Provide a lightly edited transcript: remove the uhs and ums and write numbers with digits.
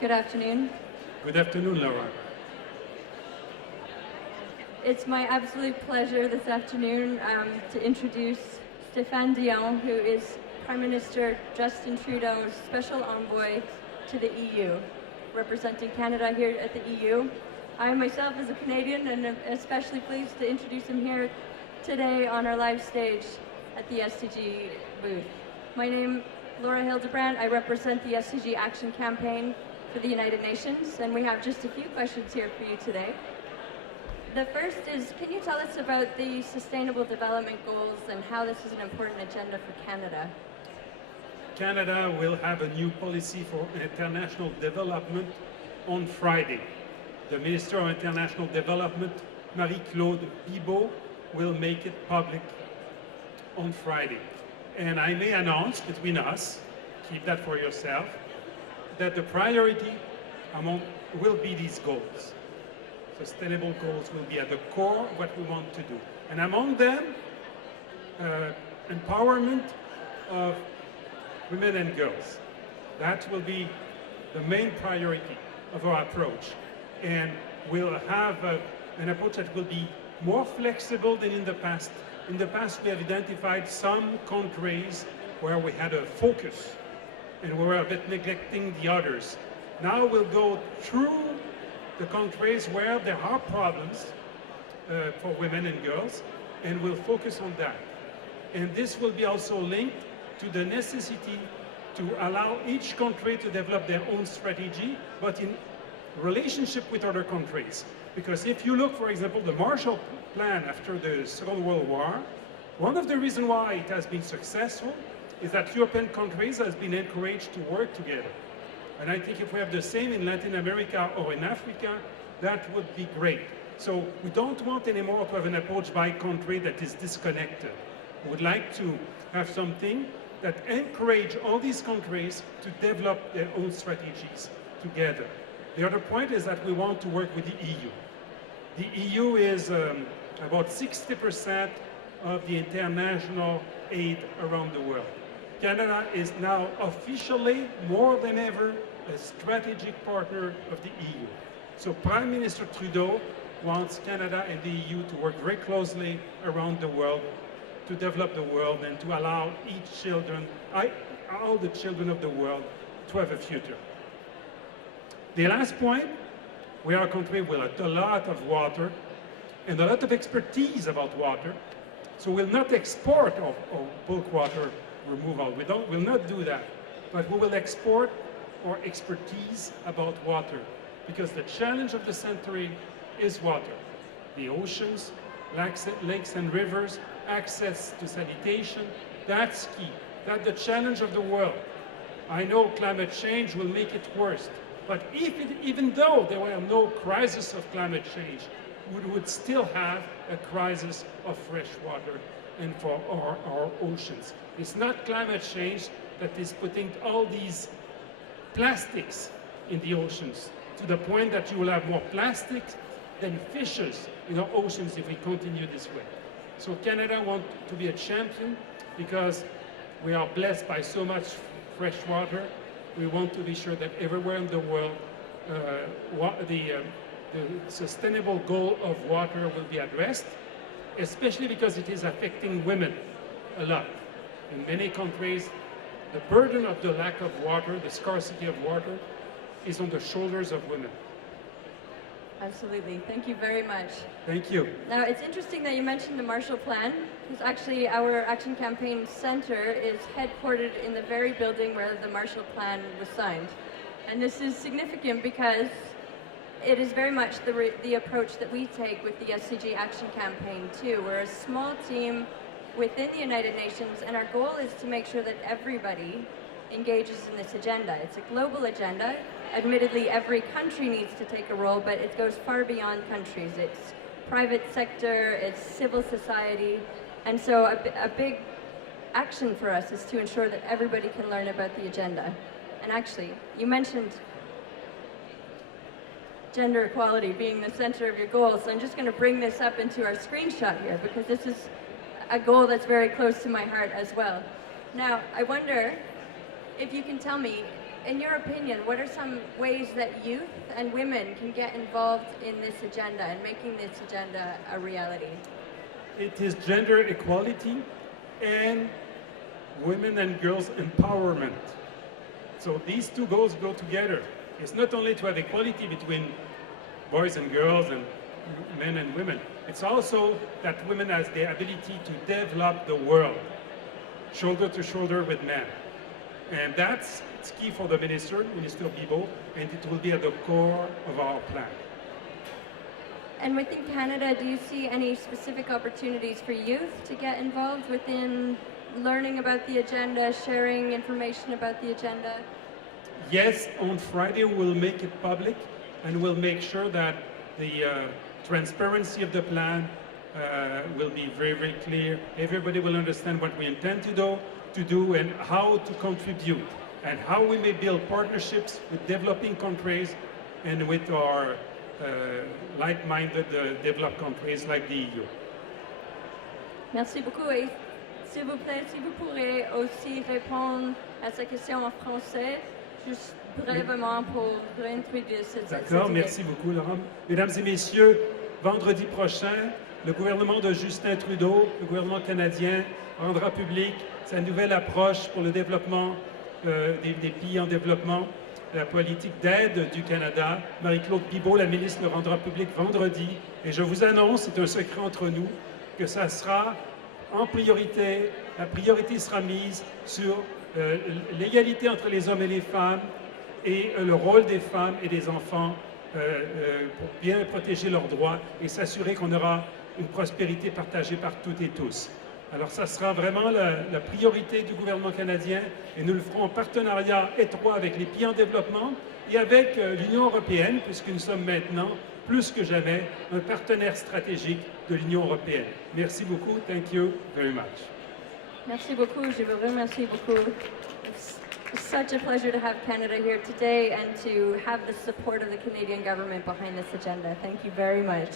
Good afternoon. Good afternoon, Laura. It's my absolute pleasure this afternoon to introduce Stéphane Dion, who is Prime Minister Justin Trudeau's Special Envoy to the EU, representing Canada here at the EU. I myself is a Canadian and am especially pleased to introduce him here today on our live stage at the SDG booth. My name is Laura Hildebrandt. I represent the SDG Action Campaign for the United Nations, and we have just a few questions here for you today. The first is, can you tell us about the Sustainable Development Goals and how this is an important agenda for Canada? Canada will have a new policy for international development on Friday. The Minister of International Development, Marie-Claude Bibeau, will make it public on Friday. And I may announce between us, keep that for yourself, that the priority will be these goals. Sustainable goals will be at the core of what we want to do. And among them, empowerment of women and girls. That will be the main priority of our approach. And we'll have an approach that will be more flexible than in the past. In the past, we have identified some countries where we had a focus and we were a bit neglecting the others. Now we'll go through the countries where there are problems for women and girls, and we'll focus on that. And this will be also linked to the necessity to allow each country to develop their own strategy, but in relationship with other countries. Because if you look, for example, the Marshall Plan after the Second World War, one of the reasons why it has been successful is that European countries have been encouraged to work together. And I think if we have the same in Latin America or in Africa, that would be great. So we don't want anymore to have an approach by country that is disconnected. We would like to have something that encourages all these countries to develop their own strategies together. The other point is that we want to work with the EU. The EU is about 60% of the international aid around the world. Canada is now officially, more than ever, a strategic partner of the EU. So Prime Minister Trudeau wants Canada and the EU to work very closely around the world to develop the world and to allow all the children of the world to have a future. The last point, we are a country with a lot of water and a lot of expertise about water. So we'll not export our bulk water removal. We'll not do that. But we will export our expertise about water, because the challenge of the century is water. The oceans, lakes and rivers, access to sanitation, that's key. That's the challenge of the world. I know climate change will make it worse, but even though there were no crisis of climate change, we would still have a crisis of fresh water and for our oceans. It's not climate change that is putting all these plastics in the oceans to the point that you will have more plastics than fishes in our oceans if we continue this way. So Canada wants to be a champion because we are blessed by so much fresh water. We want to be sure that everywhere in the world the sustainable goal of water will be addressed, especially because it is affecting women a lot. In many countries, the burden of the lack of water, the scarcity of water, is on the shoulders of women. Absolutely. Thank you very much. Thank you. Now, it's interesting that you mentioned the Marshall Plan, because actually our Action Campaign Center is headquartered in the very building where the Marshall Plan was signed. And this is significant because it is very much the approach that we take with the SDG Action Campaign too. We're a small team within the United Nations, and our goal is to make sure that everybody engages in this agenda. It's a global agenda. Admittedly, every country needs to take a role, but it goes far beyond countries. It's private sector, it's civil society, and so a big action for us is to ensure that everybody can learn about the agenda. And actually, you mentioned gender equality being the center of your goals, so I'm just going to bring this up into our screenshot here, because this is a goal that's very close to my heart as well. Now, I wonder if you can tell me, in your opinion, what are some ways that youth and women can get involved in this agenda and making this agenda a reality? It is gender equality and women and girls empowerment. So these two goals go together. It's not only to have equality between boys and girls and men and women. It's also that women has the ability to develop the world, shoulder to shoulder with men. And that's key for the Minister Bibeau, and it will be at the core of our plan. And within Canada, do you see any specific opportunities for youth to get involved within learning about the agenda, sharing information about the agenda? Yes, on Friday we'll make it public, and we'll make sure that the transparency of the plan will be very, very clear. Everybody will understand what we intend to do and how to contribute, and how we may build partnerships with developing countries and with our like-minded developed countries like the EU. Merci beaucoup. Et s'il vous plaît, si vous pourrez aussi répondre à sa question en français, juste brièvement pour réintroduire cette D'accord, idée. merci beaucoup Laurent. Mesdames et messieurs, vendredi prochain, le gouvernement de Justin Trudeau, le gouvernement canadien, rendra public sa nouvelle approche pour le développement des pays en développement, la politique d'aide du Canada. Marie-Claude Bibeau, la ministre, le rendra public vendredi. Et je vous annonce, c'est un secret entre nous, que ça sera en priorité, la priorité sera mise sur l'égalité entre les hommes et les femmes et le rôle des femmes et des enfants pour bien protéger leurs droits et s'assurer qu'on aura une prospérité partagée par toutes et tous. Alors ça sera vraiment la priorité du gouvernement canadien et nous le ferons en partenariat étroit avec les pays en développement et avec l'Union européenne, puisque nous sommes maintenant, plus que jamais, un partenaire stratégique de l'Union européenne. Merci beaucoup. Thank you very much. Merci beaucoup. Je vous remercie beaucoup. It's such a pleasure to have Canada here today and to have the support of the Canadian government behind this agenda. Thank you very much.